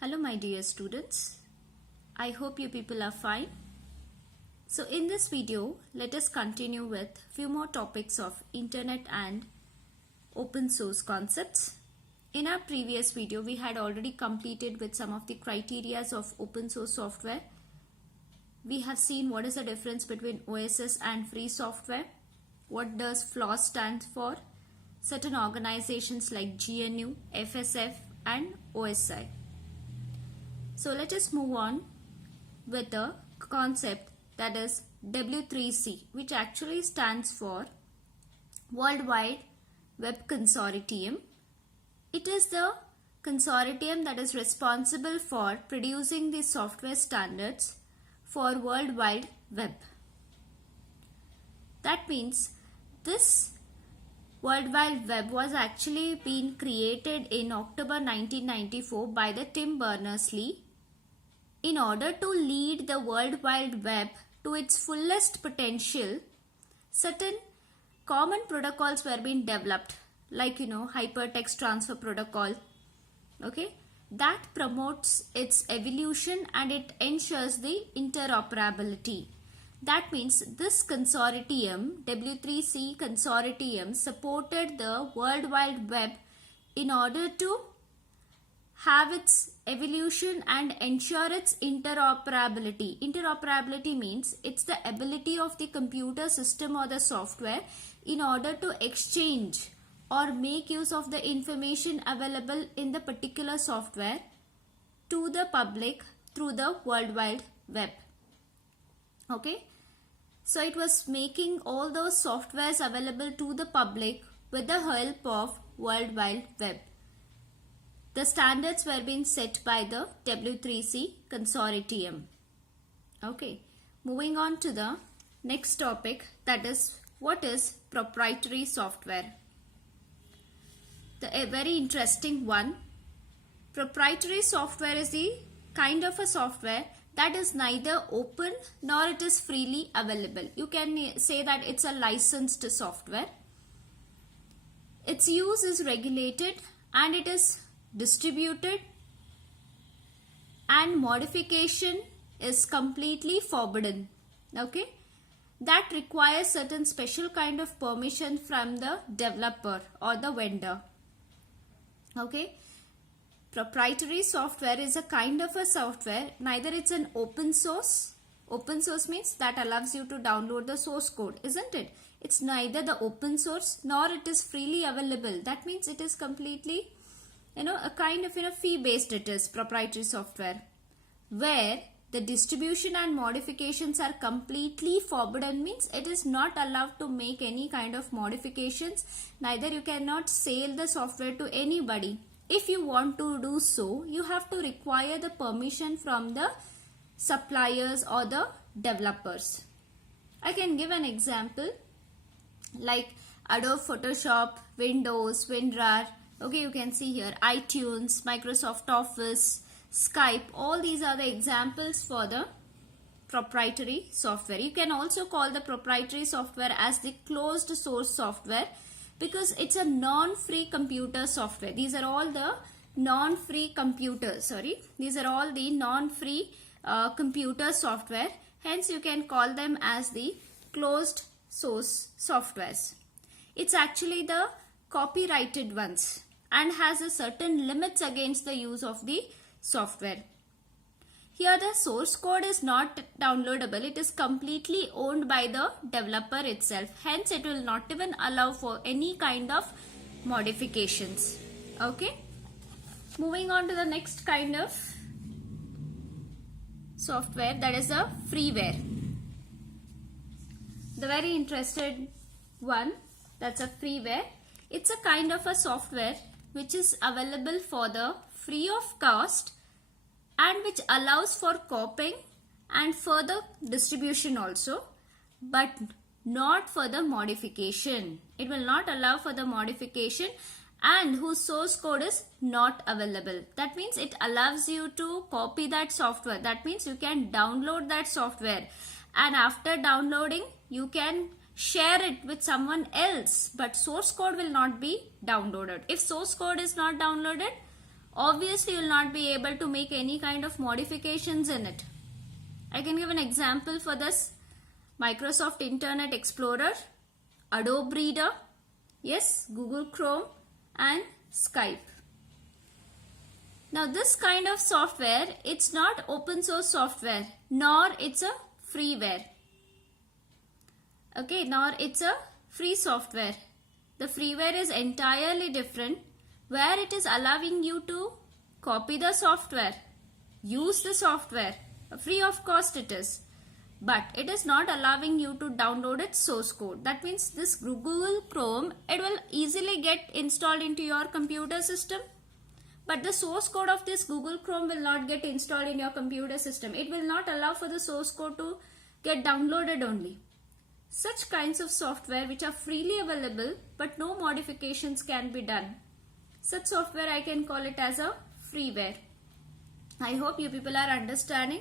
Hello my dear students, I hope you people are fine. So in this video, let us continue with few more topics of internet and open source concepts. In our previous video, we had already completed with some of the criterias of open source software. We have seen what is the difference between OSS and free software. What does FLOSS stand for? Certain organizations like GNU, FSF and OSI. So let us move on with a concept that is W3C, which actually stands for World Wide Web Consortium. It is the consortium that is responsible for producing the software standards for World Wide Web. That means this World Wide Web was actually been created in October 1994 by the Tim Berners-Lee in order to lead the World Wide Web to its fullest potential. Certain common protocols were being developed, like hypertext transfer protocol, that promotes its evolution and it ensures the interoperability. That means this consortium, W3C consortium, supported the World Wide Web in order to have its evolution and ensure its interoperability. Interoperability means it's the ability of the computer system or the software in order to exchange or make use of the information available in the particular software to the public through the World Wide Web. So it was making all those softwares available to the public with the help of World Wide Web. The standards were being set by the W3C consortium. Moving on to the next topic, that is what is proprietary software. A very interesting one. Proprietary software is the kind of a software that is neither open nor it is freely available. You can say that it's a licensed software. Its use is regulated and it is distributed, and modification is completely forbidden. That requires certain special kind of permission from the developer or the vendor. Proprietary software is a kind of a software, neither it's an open source. Open source means that allows you to download the source code, isn't it? It's neither the open source nor it is freely available. That means it is completely a kind of fee-based. It is proprietary software where the distribution and modifications are completely forbidden, means it is not allowed to make any kind of modifications. Neither you cannot sell the software to anybody. If you want to do so, you have to require the permission from the suppliers or the developers. I can give an example like Adobe Photoshop, Windows, WinRAR. You can see here iTunes, Microsoft Office, Skype. All these are the examples for the proprietary software. You can also call the proprietary software as the closed source software because it's a non-free computer software. These are all the non-free computers. These are all the non-free computer software. Hence, you can call them as the closed source softwares. It's actually the copyrighted ones and has a certain limits against the use of the software. Here the source code is not downloadable. It is completely owned by the developer itself. Hence it will not even allow for any kind of modifications. Moving on to the next kind of software, that is the freeware. The very interested one, that's a freeware. It's a kind of a software which is available for the free of cost and which allows for copying and further distribution also, but not for the modification. It will not allow for the modification and whose source code is not available. That means it allows you to copy that software. That means you can download that software and after downloading you can share it with someone else, but source code will not be downloaded. If source code is not downloaded, obviously you will not be able to make any kind of modifications in it. I can give an example for this. Microsoft Internet Explorer, Adobe Reader, yes, Google Chrome and Skype. Now this kind of software, it's not open source software, nor it's a freeware. Okay, nor it's a free software. The freeware is entirely different, where it is allowing you to copy the software, use the software, free of cost it is. But it is not allowing you to download its source code. That means this Google Chrome, it will easily get installed into your computer system. But the source code of this Google Chrome will not get installed in your computer system. It will not allow for the source code to get downloaded only. Such kinds of software which are freely available but no modifications can be done. Such software I can call it as a freeware. I hope you people are understanding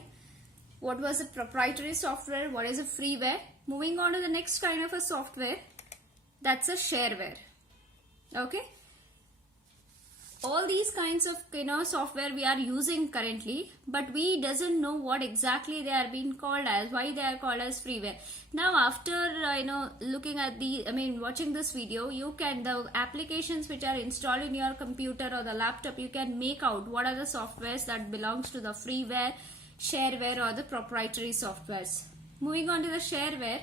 what was a proprietary software, what is a freeware. Moving on to the next kind of a software, that's a shareware. Okay. All these kinds of software we are using currently, but we doesn't know what exactly they are being called as, why they are called as freeware. Now after looking at watching this video, you can, the applications which are installed in your computer or the laptop, you can make out what are the softwares that belongs to the freeware, shareware or the proprietary softwares. Moving on to the shareware,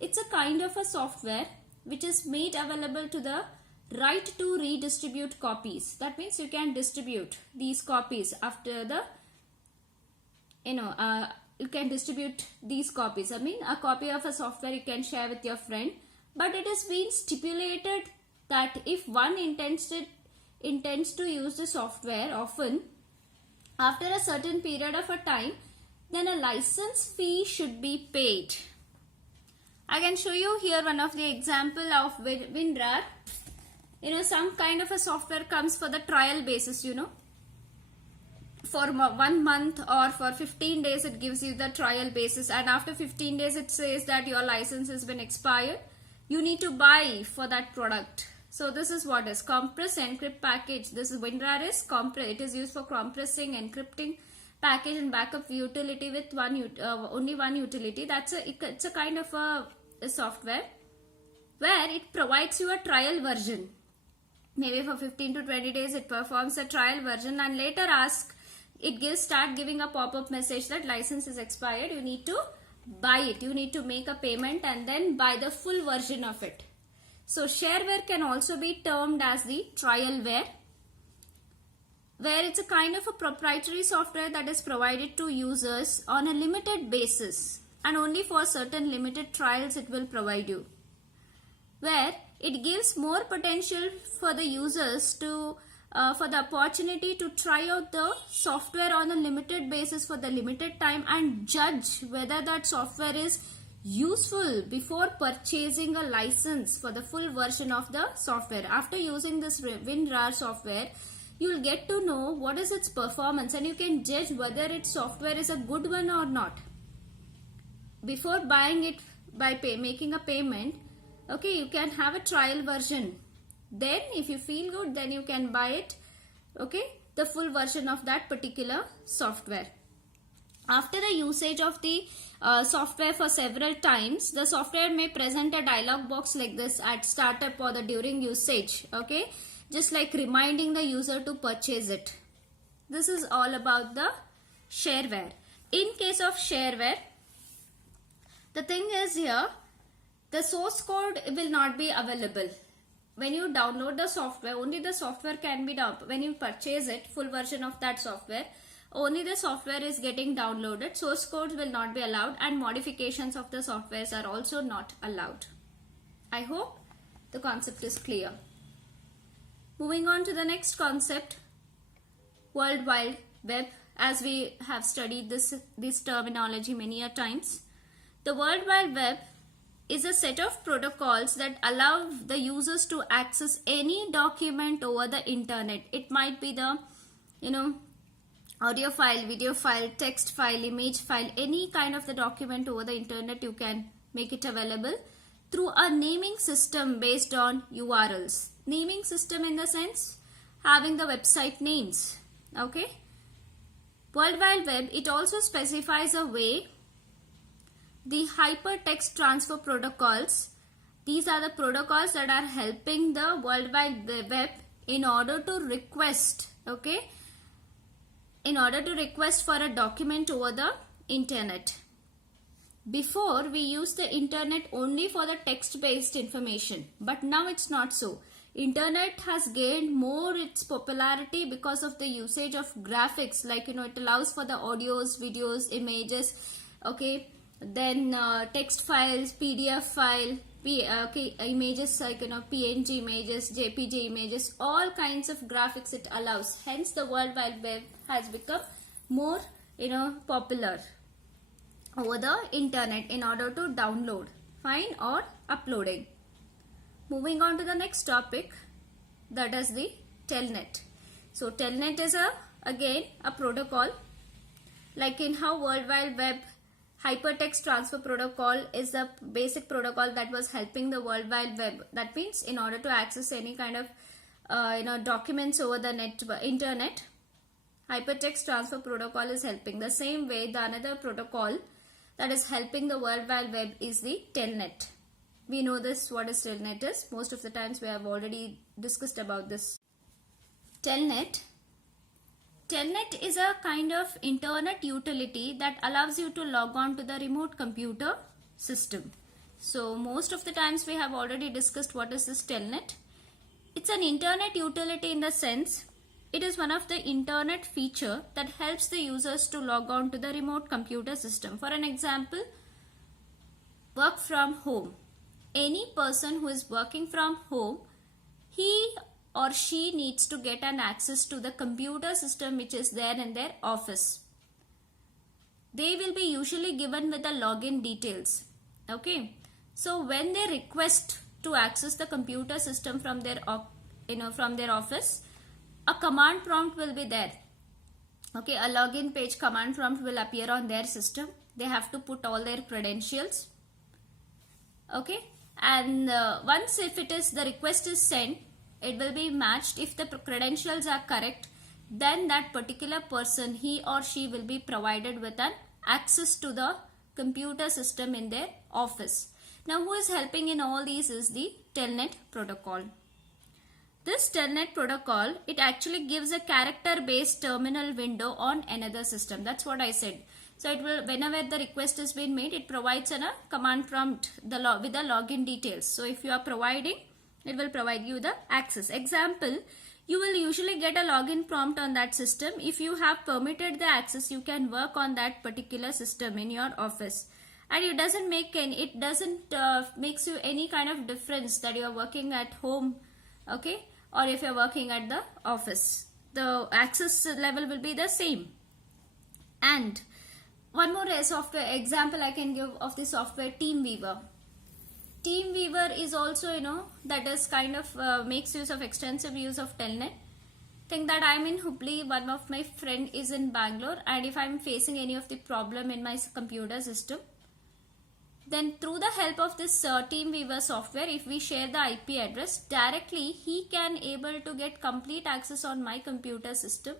it's a kind of a software which is made available to the right to redistribute copies. That means you can distribute these copies after the, you can distribute these copies. A copy of a software you can share with your friend, but it has been stipulated that if one intends to use the software often, after a certain period of a time, then a license fee should be paid. I can show you here one of the example of WinRAR. Some kind of a software comes for the trial basis, for 1 month or for 15 days it gives you the trial basis, and after 15 days it says that your license has been expired. You need to buy for that product. So this is what is compress encrypt package. This is WinRAR is it is used for compressing, encrypting package and backup utility with only one utility. It's a kind of a software where it provides you a trial version. Maybe for 15 to 20 days it performs a trial version, and later start giving a pop-up message that license is expired. You need to buy it. You need to make a payment and then buy the full version of it. So shareware can also be termed as the trialware, where it's a kind of a proprietary software that is provided to users on a limited basis, and only for certain limited trials it will provide you, where it gives more potential for the users to for the opportunity to try out the software on a limited basis for the limited time and judge whether that software is useful before purchasing a license for the full version of the software. After using this WinRAR software, you will get to know what is its performance, and you can judge whether its software is a good one or not. Before buying it by making a payment, okay, you can have a trial version. Then if you feel good, then you can buy it, okay, the full version of that particular software. After the usage of the software for several times, the software may present a dialog box like this at startup or during usage, okay, just like reminding the user to purchase it. This is all about the shareware. In case of shareware, the thing is here, the source code will not be available. When you download the software, only the software can be downloaded. When you purchase it, full version of that software, only the software is getting downloaded. Source codes will not be allowed, and modifications of the softwares are also not allowed. I hope the concept is clear. Moving on to the next concept, World Wide Web. As we have studied this terminology many a times, the World Wide Web is a set of protocols that allow the users to access any document over the internet. It might be the, audio file, video file, text file, image file, any kind of the document over the internet. You can make it available through a naming system based on URLs. Naming system in the sense, having the website names. Okay. World Wide Web, it also specifies a way. The hypertext transfer protocols, these are the protocols that are helping the World Wide Web in order to request, okay, in order to request for a document over the internet. Before, we used the internet only for the text based information, but now it's not so. Internet has gained more its popularity because of the usage of graphics, like it allows for the audios, videos, images, okay, then text files, PDF file, images like PNG images, JPG images, all kinds of graphics it allows. Hence the World Wide Web has become more popular over the internet in order to download, find, or uploading. Moving on to the next topic, that is the Telnet. So Telnet is again a protocol, like in how World Wide Web hypertext transfer protocol is the basic protocol that was helping the World Wide Web. That means in order to access any kind of documents over the internet, hypertext transfer protocol is helping. The same way, the another protocol that is helping the World Wide Web is the Telnet. We know this, what is Telnet is. Most of the times we have already discussed about this. Telnet is a kind of internet utility that allows you to log on to the remote computer system. So most of the times we have already discussed what is this Telnet. It's an internet utility in the sense it is one of the internet feature that helps the users to log on to the remote computer system. For an example, work from home. Any person who is working from home, he or she needs to get an access to the computer system which is there in their office. They will be usually given with the login details. Okay. So when they request to access the computer system from their office, a command prompt will be there. Okay, a login page command prompt will appear on their system. They have to put all their credentials. Okay, and once if the request is sent, it will be matched. If the credentials are correct, then that particular person, he or she, will be provided with an access to the computer system in their office. Now who is helping in all these is the Telnet protocol. This Telnet protocol, it actually gives a character based terminal window on another system. That's what I said. So it will, whenever the request has been made, it provides a command prompt with the login details. So if you are providing, it will provide you the access. Example, you will usually get a login prompt on that system. If you have permitted the access, you can work on that particular system in your office. And it doesn't make makes you any kind of difference that you are working at home, okay, or if you are working at the office. The access level will be the same. And one more software example I can give of the software, TeamViewer. TeamViewer is also, that is kind of makes use of extensive use of Telnet. Think that I'm in Hubli, one of my friend is in Bangalore, and if I'm facing any of the problem in my computer system, then through the help of this TeamViewer software, if we share the IP address, directly he can able to get complete access on my computer system.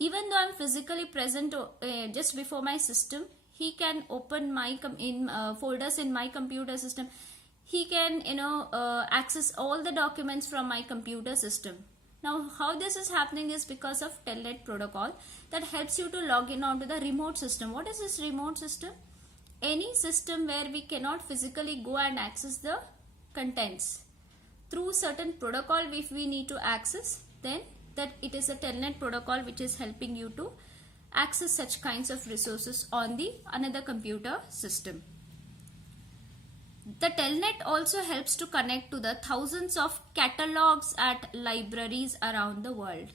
Even though I'm physically present just before my system, he can open my folders in my computer system. He can access all the documents from my computer system. Now how this is happening is because of Telnet protocol that helps you to log in onto the remote system. What is this remote system? Any system where we cannot physically go and access the contents. Through certain protocol, if we need to access, then that it is a Telnet protocol which is helping you to access such kinds of resources on the another computer system. The Telnet also helps to connect to the thousands of catalogs at libraries around the world.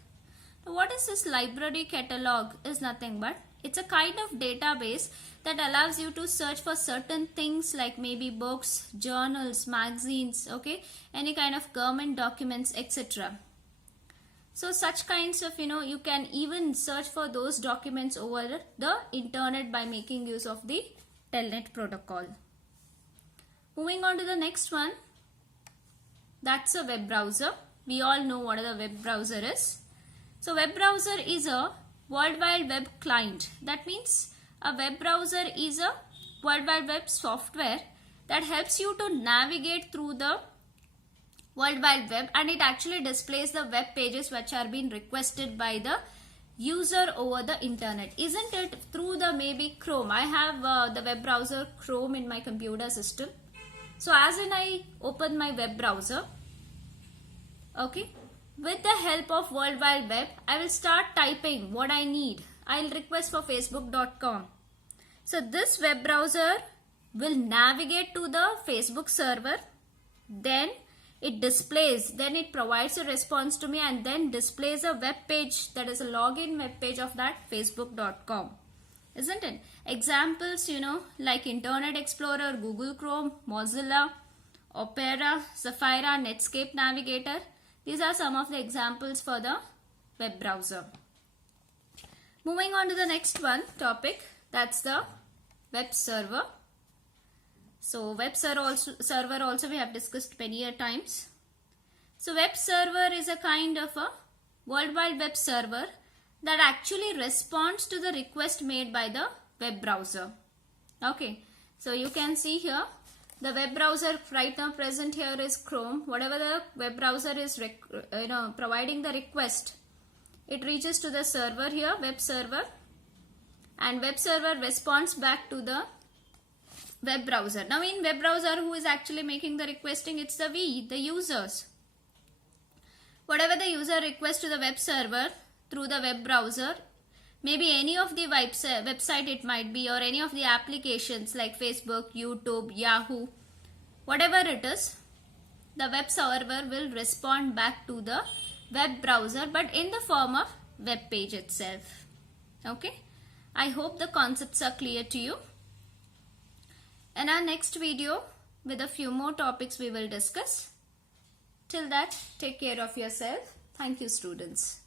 Now, what is this library catalog? Is nothing but it's a kind of database that allows you to search for certain things like maybe books, journals, magazines, okay, any kind of government documents, etc. So such kinds of, you can even search for those documents over the internet by making use of the Telnet protocol. Moving on to the next one, that's a web browser. We all know what a web browser is. So web browser is a World Wide Web client. That means a web browser is a World Wide Web software that helps you to navigate through the World Wide Web, and it actually displays the web pages which are being requested by the user over the internet. Isn't it through the maybe Chrome? I have the web browser Chrome in my computer system. So as in I open my web browser, okay, with the help of World Wide Web, I will start typing what I need. I'll request for facebook.com. So this web browser will navigate to the Facebook server, then it displays, then it provides a response to me and then displays a web page, that is a login web page of that facebook.com. Isn't it? Examples, like Internet Explorer, Google Chrome, Mozilla, Opera, Safari, Netscape Navigator. These are some of the examples for the web browser. Moving on to the next one topic, that's the web server. So web server also we have discussed many times. So web server is a kind of a World Wide Web server that actually responds to the request made by the web browser. Okay, so you can see here the web browser right now present here is Chrome. Whatever the web browser is providing the request, it reaches to the server here, web server, and web server responds back to the web browser. Now in web browser, who is actually making the requesting? It's the users. Whatever the user requests to the web server through the web browser, maybe any of the website it might be, or any of the applications like Facebook, YouTube, Yahoo, whatever it is, the web server will respond back to the web browser, but in the form of web page itself. Okay, I hope the concepts are clear to you. In our next video, with a few more topics we will discuss. Till that, take care of yourself. Thank you, students.